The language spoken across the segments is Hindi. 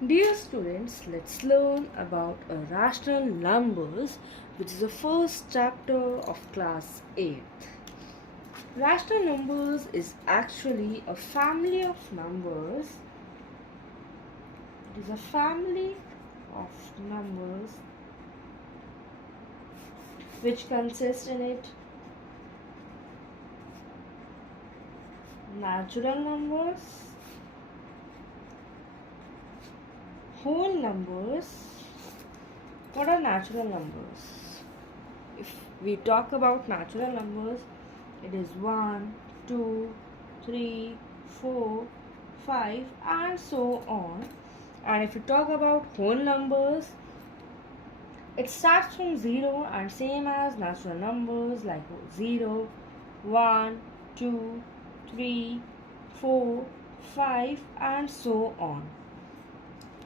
Dear students, let's learn about rational numbers, which is the first chapter of class 8th. Rational numbers is actually a family of numbers. It is a family of numbers which consist in it natural numbers, whole numbers. What are natural numbers? If we talk about natural numbers, it is 1, 2, 3, 4, 5 and so on. And if you talk about whole numbers, it starts from 0 and same as natural numbers like 0, 1, 2, 3, 4, 5 and so on.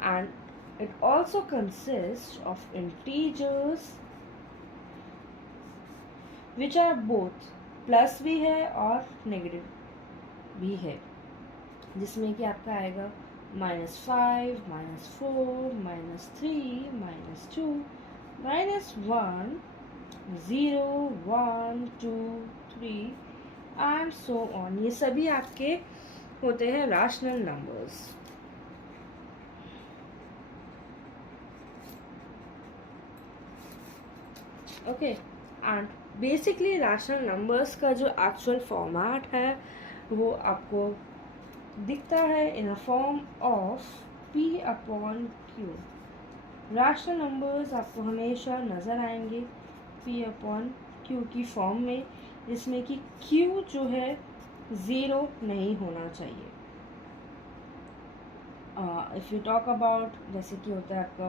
And it also consists of integers which are both plus भी है और नेगेटिव भी है, जिसमें कि आपका आएगा -5, -4, -3, -2, -1, 0, 1, 2, 3 एंड सो ऑन. ये सभी आपके होते हैं rational numbers. Okay, and basically rational numbers का जो एक्चुअल फॉर्मेट है वो आपको दिखता है in a form of P/Q. Rational numbers आपको हमेशा नज़र आएंगे P/Q की फॉर्म में, जिसमें कि Q जो है 0 नहीं होना चाहिए. इफ़ यू टॉक अबाउट, जैसे कि होता है आपका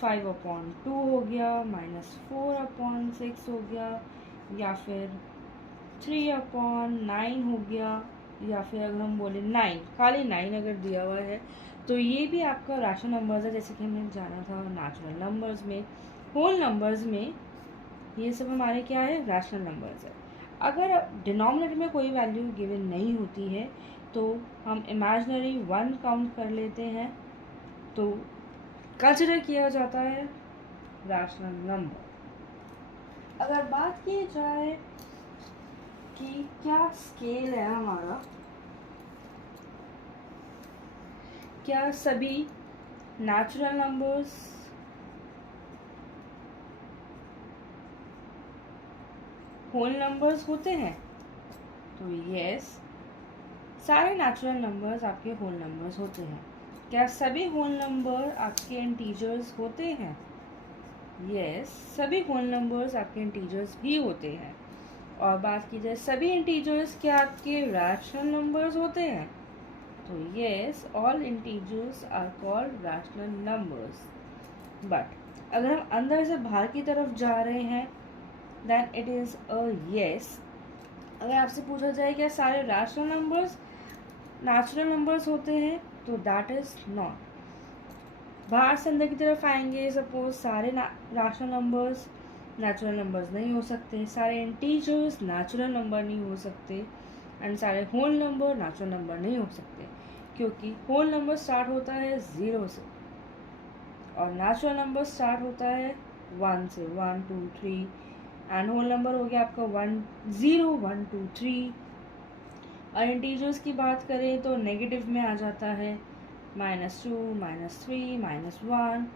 -5/2 हो गया, -4/6 हो गया, या फिर 3/9 हो गया, या फिर अगर हम बोले 9, खाली 9 अगर दिया हुआ है तो ये भी आपका रैशनल नंबर्स है. जैसे कि हमने जाना था नेचुरल नंबर्स में, होल नंबर्स में, ये सब हमारे क्या है, रैशनल नंबर्स है. अगर डिनोमिनेटर में कोई वैल्यू गिवन नहीं होती है तो हम इमेजिनरी 1 काउंट कर लेते हैं, तो कंसिडर किया जाता है रैशनल नंबर. अगर बात की जाए कि क्या स्केल है हमारा, क्या सभी नेचुरल नंबर्स होल नंबर्स होते हैं, तो यस, सारे नेचुरल नंबर्स आपके होल नंबर्स होते हैं. क्या सभी होल नंबर आपके इंटीजर्स होते हैं? यस, सभी होल नंबर्स आपके इंटीजर्स भी होते हैं. और बात की जाए सभी इंटीजर्स क्या आपके रैशनल नंबर्स होते हैं, तो yes, all integers are called rational numbers. But अगर हम अंदर से बाहर की तरफ जा रहे हैं, then it is a yes. अगर आपसे पूछा जाए क्या सारे रैशनल नंबर्स नेचुरल नंबर्स होते हैं, तो दैट इज़ नॉट. बाहर से अंदर की तरफ आएंगे, सपोज सारे रैशनल नंबर्स नेचुरल नंबर्स नहीं हो सकते, सारे इंटीजर्स नेचुरल नंबर नहीं हो सकते, एंड सारे होल नंबर नेचुरल नंबर नहीं हो सकते, क्योंकि होल नंबर स्टार्ट होता है 0 से और नेचुरल नंबर स्टार्ट होता है 1 से, 1, 2, 3, एंड होल नंबर हो गया आपका 1, 0, 1, 2, 3. और इंटीजर्स की बात करें तो नेगेटिव में आ जाता है -2, -3, -1,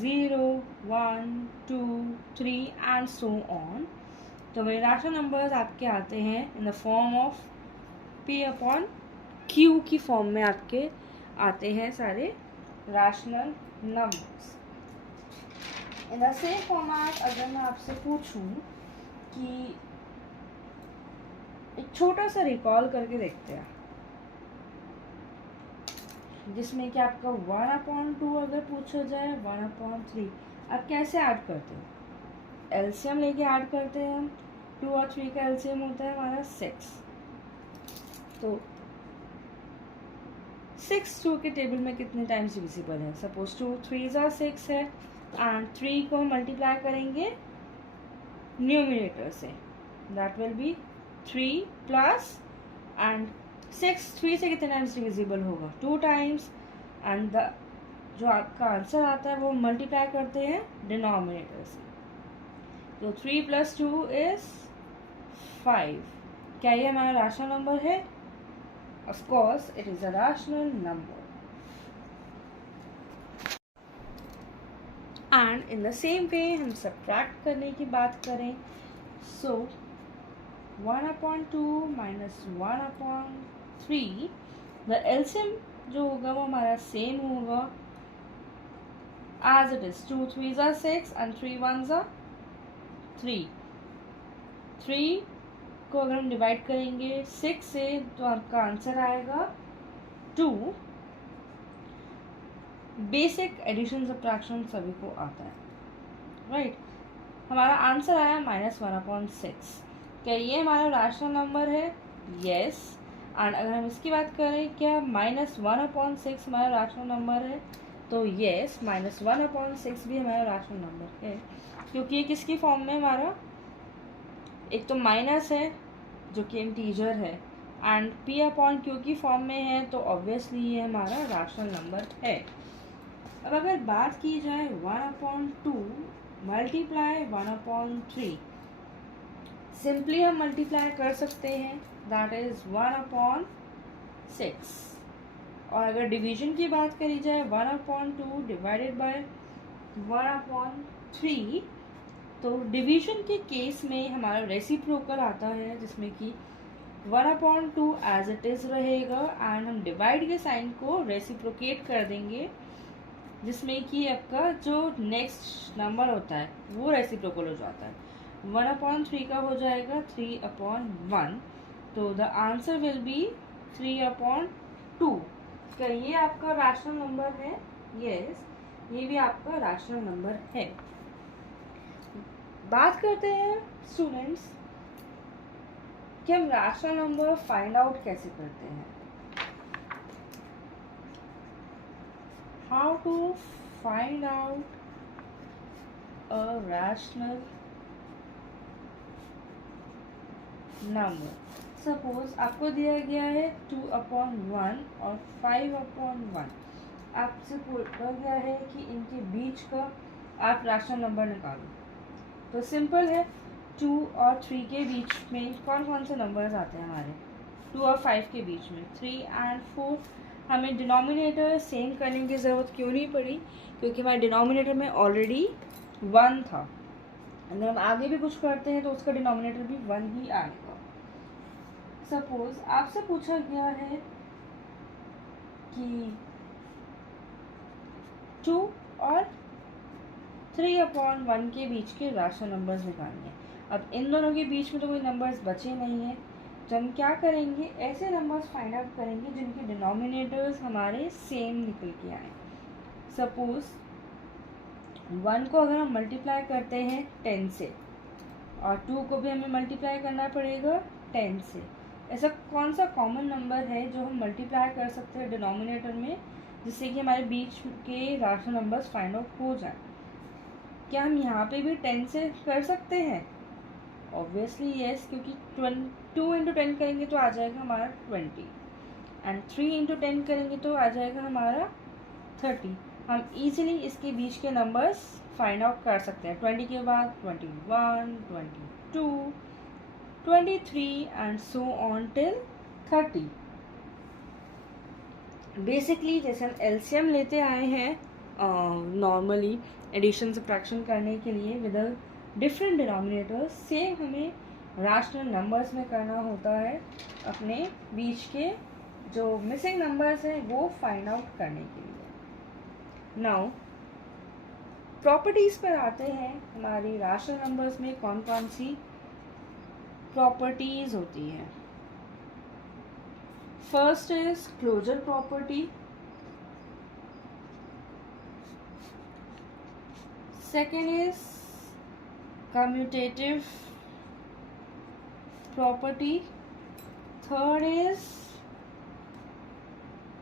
0, 1, 2, 3 एंड सो ऑन. तो वही रैशनल नंबर्स आपके आते हैं इन द फॉर्म ऑफ P/Q की फॉर्म में आपके आते हैं सारे rational numbers. In the same format अगर मैं आपसे पूछूं कि एक छोटा सा रिकॉल करके देखते हैं, जिसमें कि आपका 1/2 अगर पूछा जाए, 1/3 आप कैसे ऐड करते हो? एलसीएम लेके ऐड करते हैं हम. 2 और 3 का एलसीएम होता है हमारा 6. तो 6 2 के टेबल में कितने टाइम्स डिविजिबल है? सपोज 2 3s are 6 है, एंड 3 को हम मल्टीप्लाई करेंगे न्यूमिनेटर से, that will be 3 plus, and 6 3 से कितने टाइम्स डिविजिबल होगा? 2 टाइम्स, एंड द जो आपका आंसर आता है वो मल्टीप्लाई करते हैं डिनोमिनेटर से। तो 3 + 2 इज 5। क्या ये हमारा रैशनल नंबर है? Of course it is a rational number. And in the same way हम सब्ट्रैक्ट करने की बात करें, सो 1/2 - 1/3, द एलसीएम जो होगा वो हमारा सेम होगा as it is। 2 3s are 6 and 3 1s are 3। 3 को अगर हम डिवाइड करेंगे 6 से तो आपका आंसर आएगा 2। बेसिक एडिशन सब्ट्रैक्शन सभी को आता है, राइट। हमारा आंसर आया -1/6। क्या ये हमारा रैशनल नंबर है? यस। एंड अगर हम इसकी बात करें, क्या -1/6 हमारा रैशनल नंबर है? तो यस, -1/6 भी हमारा रैशनल नंबर है, क्योंकि ये किसकी फॉर्म में हमारा, एक तो माइनस है जो कि इंटीजर है, एंड p/q की फॉर्म में है, तो ऑब्वियसली ये हमारा रैशनल नंबर है। अब अगर बात की जाए 1/2 मल्टीप्लाई 1/3, सिंपली हम मल्टीप्लाई कर सकते हैं, दैट इज 1/6। और अगर डिवीजन की बात करी जाए 1/2 डिवाइडेड बाय 1/3, तो डिवीजन के केस में हमारा रेसिप्रोकल आता है, जिसमें कि 1/2 एज इट इज रहेगा एंड हम डिवाइड के साइन को रेसिप्रोकेट कर देंगे, जिसमें कि आपका जो नेक्स्ट नंबर होता है वो रेसिप्रोकल हो जाता है। 1/3 का हो जाएगा 3/1, तो द आंसर विल बी 3/2। क्या ये आपका रैशनल नंबर है? यस, ये भी आपका रैशनल नंबर है। बात करते हैं स्टूडेंट्स कि हम रैशनल नंबर फाइंड आउट कैसे करते हैं। How to find out a rational number. Suppose आपको दिया गया है 2/1 और 5/1। आपसे पूछा गया है कि इनके बीच का आप रैशनल नंबर निकालो। तो सिंपल है, 2 और 3 के बीच में कौन कौन से नंबर्स आते हैं हमारे? 2 और 5 के बीच में 3 and 4। हमें डिनोमिनेटर सेम करने की ज़रूरत क्यों नहीं पड़ी? क्योंकि हमारे डिनोमिनेटर में ऑलरेडी 1 था। अगर हम आगे भी कुछ करते हैं तो उसका डिनोमिनेटर भी 1 ही आएगा। सपोज आपसे पूछा गया है कि 2 और 3/1 के बीच के रैशनल नंबर्स निकालने हैं। अब इन दोनों के बीच में तो कोई नंबर्स बचे नहीं हैं, तो हम क्या करेंगे, ऐसे नंबर्स फाइंड आउट करेंगे जिनके डिनोमिनेटर्स हमारे सेम निकल के आए। सपोज 1 को अगर हम मल्टीप्लाई करते हैं 10 से, और 2 को भी हमें मल्टीप्लाई करना पड़ेगा 10 से, ऐसा कौन सा कॉमन नंबर है जो हम मल्टीप्लाई कर सकते हैं डिनोमिनेटर में, जिससे कि हमारे बीच के रैशनल नंबर्स फाइंड आउट हो जाए? क्या हम यहाँ पे भी 10 से कर सकते हैं? ऑब्वियसली येस, क्योंकि 2 × 10 करेंगे तो आ जाएगा हमारा 20, एंड 3 × 10 करेंगे तो आ जाएगा हमारा 30। हम इजीली इसके बीच के नंबर्स फाइंड आउट कर सकते हैं। 20 के बाद 21, 22, 23 and so on till 30। Basically जैसे हम एलसीएम लेते आए हैं नॉर्मली एडिशन सब्ट्रैक्शन करने के लिए विद डिफरेंट डिनोमिनेटर्स, सेम हमें रैशनल नंबर्स में करना होता है अपने बीच के जो मिसिंग नंबर्स हैं वो फाइंड आउट करने के लिए। नाउ प्रॉपर्टीज़ पर आते हैं। हमारी रैशनल नंबर्स में कौन कौन सी प्रॉपर्टीज़ होती हैं? First is closure property, second is commutative property, third is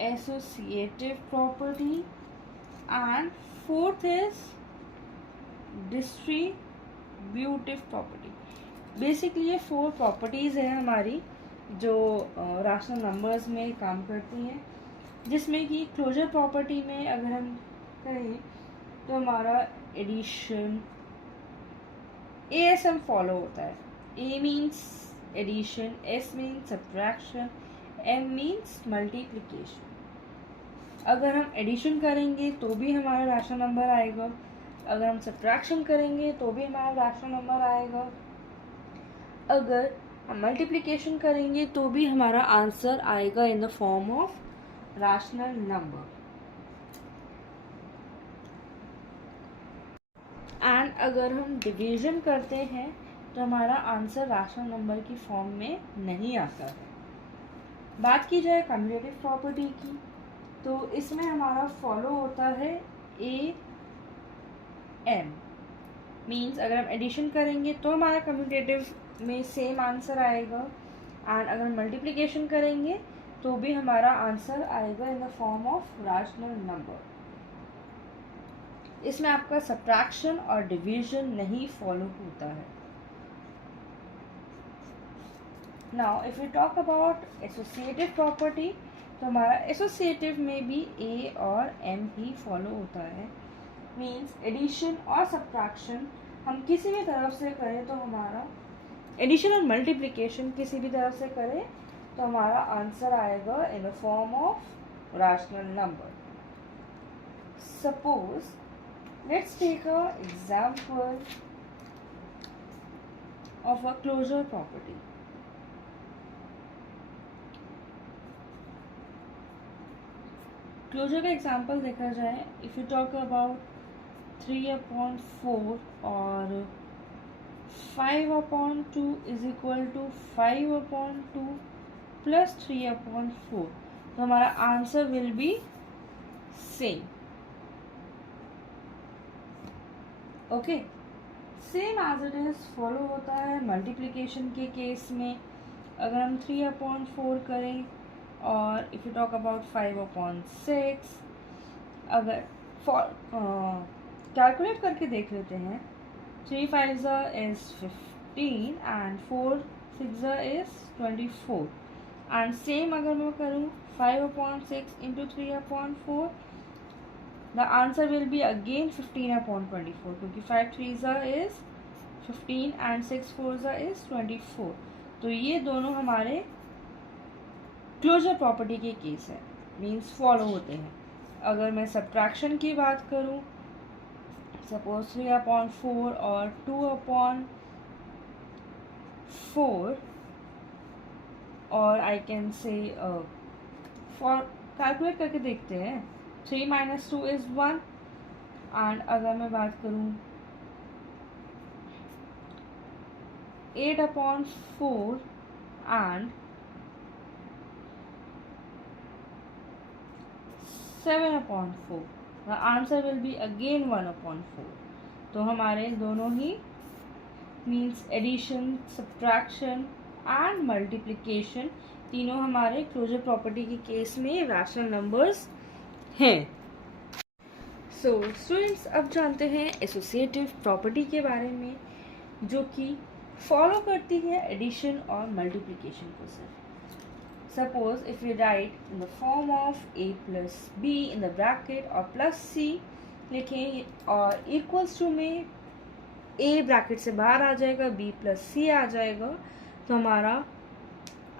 associative property, and fourth is distributive property। Basically ये 4 प्रॉपर्टीज़ हैं हमारी जो रैशनल नंबर्स में काम करती हैं। जिसमें कि क्लोजर प्रॉपर्टी में अगर हम कहें तो हमारा एडिशन ASM फॉलो होता है. A means addition, S means subtraction, M means multiplication. अगर हम एडिशन करेंगे तो भी हमारा रैशनल नंबर आएगा, अगर हम सब्ट्रैक्शन करेंगे तो भी हमारा रैशनल नंबर आएगा, अगर हम मल्टीप्लिकेशन करेंगे तो भी हमारा आंसर आएगा in the form of rational number. And अगर हम डिवीजन करते हैं तो हमारा आंसर रैशनल नंबर की फॉर्म में नहीं आता है. बात की जाए कम्यूटेटिव प्रॉपर्टी की तो इसमें हमारा फॉलो होता है AM मीन्स अगर हम एडिशन करेंगे तो हमारा कम्यूटेटिव में सेम आंसर आएगा, एंड अगर हम मल्टीप्लिकेशन करेंगे तो भी हमारा आंसर आएगा in the form of rational number. इसमें आपका सब्ट्रैक्शन और डिवीजन नहीं फॉलो होता है. Now if you talk about associative property तो हमारा एसोसिएटिव में भी A और M ही फॉलो होता है. मीन्स एडिशन और सब्ट्रैक्शन हम किसी भी तरफ से करें तो हमारा एडिशन और मल्टीप्लिकेशन किसी भी तरफ से करें तो हमारा आंसर आएगा in the form of rational number. Suppose let's take a example of a closure property. Closure का एग्जाम्पल देखा जाए, इफ यू टॉक अबाउट 3/4 और 5/2 इज इक्वल टू 5/2 प्लस 3/4, तो हमारा answer will be same. Okay, same as it is follow होता है मल्टीप्लिकेशन के केस में. अगर हम 3/4 करें और इफ यू टॉक अबाउट 5/6, अगर कैलकुलेट करके देख लेते हैं. 3 5s is 15 and 4 6s is 24. And same अगर मैं करूँ 5/6 into 3/4, the answer will be again 15/24 क्योंकि 5 3s is 15 and 6 4s is 24. तो ये दोनों हमारे क्लोजर प्रॉपर्टी के केस है, मीन्स फॉलो होते हैं. अगर मैं सब्ट्रैक्शन की बात करूँ, सपोज 3/4 और 2/4, और I can say for calculate करके देखते हैं. 3 - 2 is 1. एंड अगर मैं बात करूँ 8/4 and 7/4, the answer will be again 1/4. तो हमारे दोनों ही means addition, subtraction and multiplication तीनों हमारे क्लोजर प्रॉपर्टी के केस में रैशनल नंबर्स हैं. सो स्टूडेंट्स, अब जानते हैं एसोसिएटिव प्रॉपर्टी के बारे में, जो कि फॉलो करती है एडिशन और मल्टीप्लिकेशन को. Suppose if you right in the form of A + B in the bracket और प्लस C लिखें और इक्वल्स टू में A ब्रैकेट से बाहर आ जाएगा, B + C आ जाएगा, तो हमारा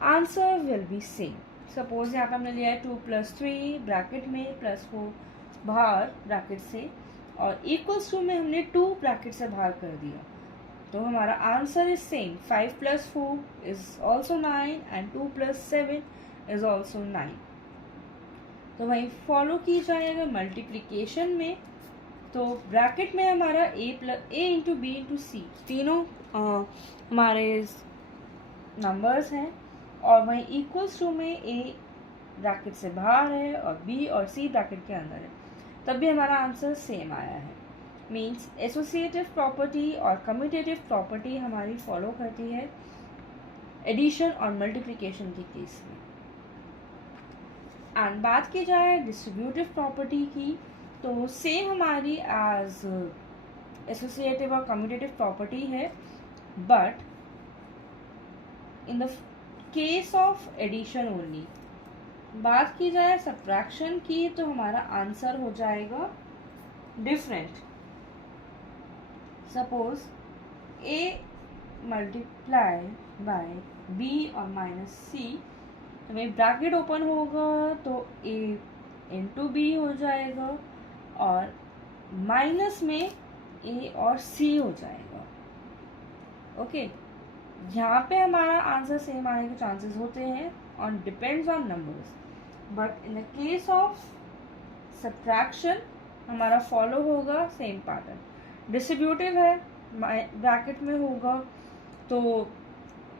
answer will be same. Suppose यहाँ पे हमने लिया है 2 + 3 ब्रैकेट में +4 बाहर ब्रैकेट से, और इक्वल्स टू में हमने 2 ब्रैकेट से बाहर कर दिया, तो हमारा answer is same. 5 + 4 is also 9 and 2 + 7 is also 9. तो वहीं फॉलो की जाएगा मल्टीप्लिकेशन में, तो ब्रैकेट में हमारा A × B × C तीनों हमारे नंबर्स हैं, और वहीं इक्वल्स टू में A ब्रैकेट से बाहर है और B और C ब्रैकेट के अंदर है, तब भी हमारा आंसर सेम आया है. मीन्स एसोसिएटिव प्रॉपर्टी और कम्यूटेटिव प्रॉपर्टी हमारी फॉलो करती है एडिशन और मल्टीप्लिकेशन के केस में. एंड बात की जाए डिस्ट्रीब्यूटिव प्रॉपर्टी की, तो सेम हमारी एज एसोसिएटिव और कम्यूटेटिव प्रॉपर्टी है, but in the case of addition only. बात की जाए सब्ट्रैक्शन की तो हमारा आंसर हो जाएगा different. Suppose a multiply by b और माइनस c, हमें ब्रैकेट ओपन होगा तो a इंटू बी हो जाएगा और माइनस में a और c हो जाएगा. ओके, यहाँ पे हमारा आंसर सेम आने के चांसेस होते हैं on depends on numbers, but in the case of subtraction हमारा फॉलो होगा सेम पैटर्न. डिस्ट्रीब्यूटिव है, ब्रैकेट में होगा, तो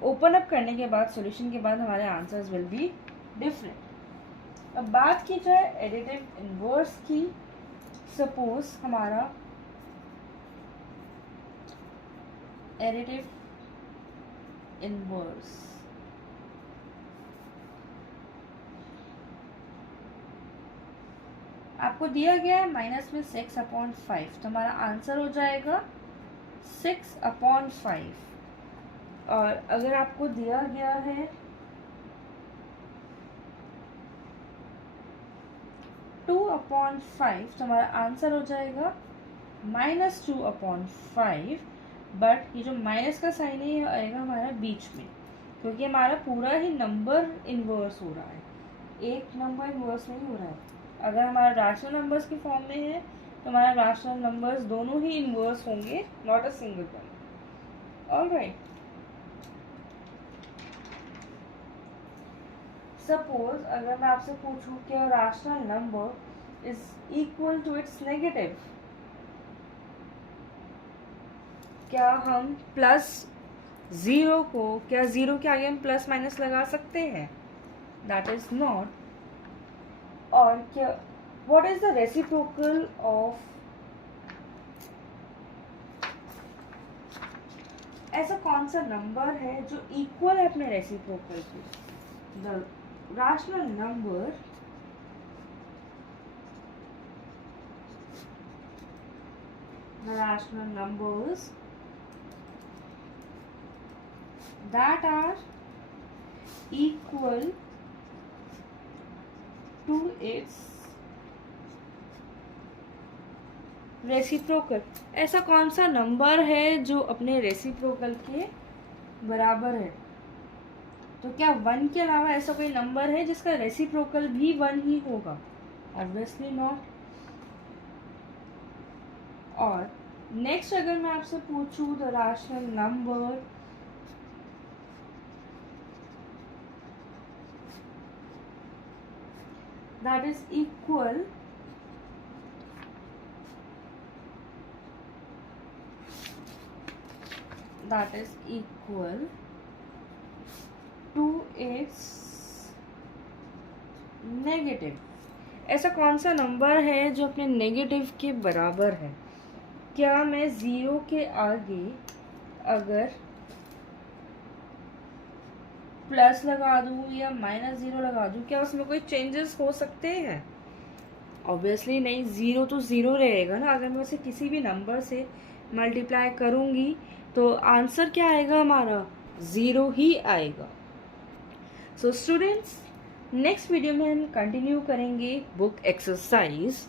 ओपन अप करने के बाद सॉल्यूशन के बाद हमारे आंसर्स विल बी डिफरेंट. अब बात की जाए एडिटिव इनवर्स की. सपोज हमारा एडिटिव इनवर्स आपको दिया गया है माइनस में 6/5, तो हमारा आंसर हो जाएगा 6/5. और अगर आपको दिया गया है 2/5, तो हमारा आंसर हो जाएगा -2/5. बट ये जो माइनस का साइन है ये आएगा हमारा बीच में, क्योंकि हमारा पूरा ही नंबर इन्वर्स हो रहा है, एक नंबर इन्वर्स नहीं हो रहा है. अगर हमारा रैशनल नंबर्स की फॉर्म में है तो हमारा रैशनल नंबर्स दोनों ही इन्वर्स होंगे, not a single one. Alright, suppose अगर मैं आपसे पूछूं कि a rational number is equal to its negative, क्या हम प्लस ज़ीरो को, क्या ज़ीरो के आगे हम प्लस माइनस लगा सकते हैं? That is not. और क्या what is the reciprocal of, ऐसा कौन सा नंबर है जो इक्वल है अपने रेसिप्रोकल के? The rational number numbers that are equal to its reciprocal. ऐसा कौन सा नंबर है जो अपने रेसिप्रोकल के बराबर है? तो क्या 1 के अलावा ऐसा कोई नंबर है जिसका रेसिप्रोकल भी 1 ही होगा? Obviously not. और नेक्स्ट अगर मैं आपसे पूछूं the rational number that is equal to its negative. ऐसा कौन सा नंबर है जो अपने नेगेटिव के बराबर है? क्या मैं ज़ीरो के आगे अगर प्लस लगा दूँ या -0 लगा दूँ, क्या उसमें कोई चेंजेस हो सकते हैं? ऑब्वियसली नहीं. ज़ीरो तो ज़ीरो रहेगा ना. अगर मैं उसे किसी भी नंबर से मल्टीप्लाई करूँगी तो आंसर क्या आएगा हमारा? ज़ीरो ही आएगा. सो स्टूडेंट्स, नेक्स्ट वीडियो में हम कंटिन्यू करेंगे बुक एक्सरसाइज